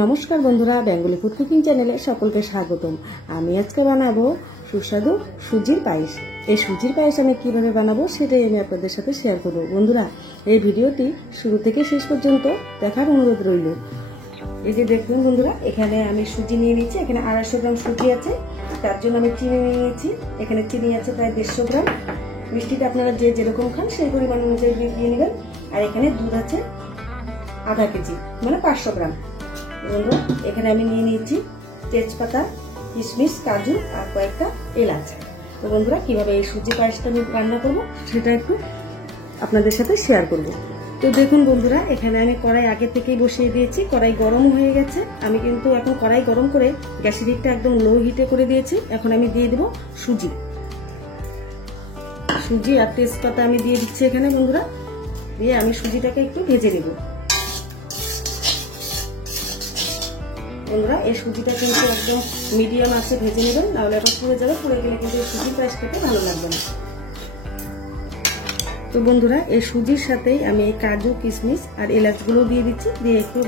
নমস্কার বন্ধুরা, Bengali food cooking চ্যানেলে সকলকে স্বাগতম। আমি আজকে বানাবো সুস্বাদু সুজির পায়েস। এই সুজির পায়েস আমি কিভাবে বানাবো সেটাই আমি আপনাদের সাথে শেয়ার করব। বন্ধুরা, এই ভিডিওটি শুরু থেকে শেষ পর্যন্ত দেখার অনুরোধ রইল। এই যে দেখুন বন্ধুরা, এখানে আমি সুজি নিয়ে নিচ্ছি। এখানে 250 গ্রাম সুজি আছে, তার জন্য আমি চিনি নিয়ে নিয়েছি। এখানে চিনি আছে প্রায় 150 গ্রাম। মিষ্টিটা আপনারা যে যেরকম খান সেই পরিমাণ অনুযায়ী দিয়ে নেবেন। আর এখানে দুধ আছে আধা কেজি, মানে 500 গ্রাম। বন্ধুরা, এখানে আমি নিয়ে নিয়েছি তেজপাতা, কিশমিশ, কাজু আর কয়েকটা এলাচ। তো বন্ধুরা, কিভাবে এই সুজি পায়েসটা আমি রান্না করব সেটা একটু আপনাদের সাথে শেয়ার করব। তো দেখুন বন্ধুরা, এখানে আমি কড়াই আগে থেকেই বসিয়ে দিয়েছি। কড়াই গরম হয়ে গেছে। আমি কিন্তু এখন কড়াই গরম করে গ্যাসের হিটটা একদম লো হিটে করে দিয়েছি। এখন আমি দিয়ে দেব সুজি আর তেজপাতা আমি দিয়ে দিচ্ছি এখানে বন্ধুরা। দিয়ে আমি সুজিটাকে একটু ভেজে নেব। বন্ধুরা, এই সুজিটা কিন্তু একদম মিডিয়াম আছে ভেজে নেবেন, নাহলে আবার পুড়ে যাবে। পুড়ে গেলে কিন্তু এই সুজির পায়েস খেতে ভালো লাগবে না। তো বন্ধুরা, এই সুজির সাথেই আমি এই কাজু, কিশমিশ আর এলাচগুলো দিয়ে দিচ্ছি। দিয়ে একটু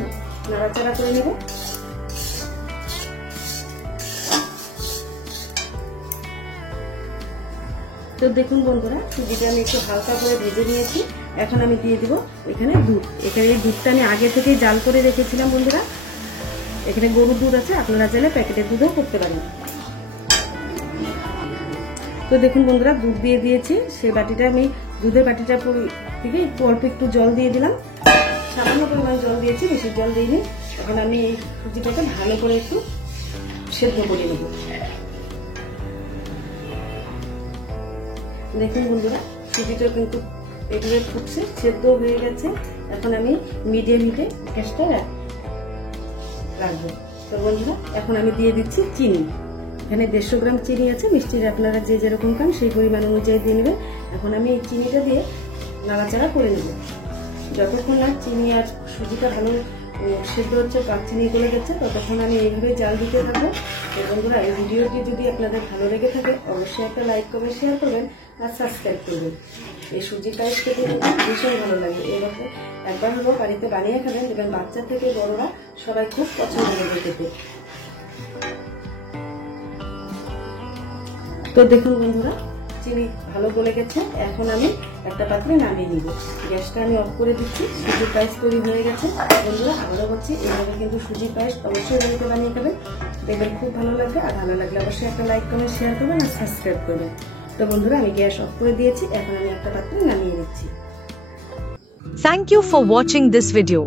নাড়াচাড়া করে নেব। তো দেখুন বন্ধুরা, সুজিটা আমি একটু হালকা করে ভেজে নিয়েছি। এখন আমি দিয়ে দিব এখানে দুধ। এখানে এই দুধটা আমি আগে থেকেই জাল করে রেখেছিলাম বন্ধুরা। এখানে গরুর দুধ আছে, আপনারা চাইলে প্যাকেটের দুধও করতে পারেন। তো দেখুন বন্ধুরা, দুধ দিয়ে দিয়েছি। সেই বাটিটা আমি দুধের বাটিটা থেকে একটু অল্প একটু জল দিয়ে দিলাম। সামান্য পরিমাণ জল দিয়েছি, বেশি জল দিইনি। এখন আমি এই সুজিটাকে ভালো করে একটু সেদ্ধ করে নেব। দেখুন বন্ধুরা, সুজিটা কিন্তু এগুলো ফুটছে, সেদ্ধ হয়ে গেছে। এখন আমি মিডিয়াম হিটে গ্যাসটা রাখবো। তো বন্ধুরা, এখন আমি দিয়ে দিচ্ছি চিনি। এখানে 150 গ্রাম চিনি আছে। মিষ্টির আপনারা যে যেরকম খান সেই পরিমাণ অনুযায়ী দিয়ে নেবেন। এখন আমি এই চিনিটা দিয়ে নাড়াচাড়া করে নেব যতক্ষণ না চিনি আর সুজিটা ভালো সেদ্ধ হচ্ছে, চিনি গলে গেছে, ততক্ষণ আমি এইভাবে জাল দিতে থাকবো। তো বন্ধুরা, এই ভিডিওটি যদি আপনাদের ভালো লেগে থাকে অবশ্যই একটা লাইক করবেন, শেয়ার করবেন আর সাবস্ক্রাইব করবেন। এই সুজি পায়েস খেতে ভীষণ ভালো লাগে। এরকম একবার হলো বাড়িতে বানিয়ে খাবেন, দেখবেন বাচ্চা থেকে বড়রা সবাই খুব পছন্দ করে খেতে। তো দেখুন বন্ধুরা, চিনি ভালো গলে গেছে। এখন আমি একটা পাত্রে নামিয়ে নিব। গ্যাসটা আমি অফ করে দিচ্ছি। সুজির পায়েস তৈরি হয়ে গেছে। বন্ধুরা, আবারও বলছি, এইভাবে কিন্তু সুজির পায়েস অবশ্যই বাড়িতে বানিয়ে খাবেন, দেখবেন খুব ভালো লাগবে। আর ভালো লাগলে অবশ্যই একটা লাইক করবেন, শেয়ার করবেন আর সাবস্ক্রাইব করবেন। তো বন্ধুরা, আমি গ্যাস অফ করে দিয়েছি। এখন আমি একটা পাত্রে নামিয়ে নিচ্ছি। Thank you for watching this video.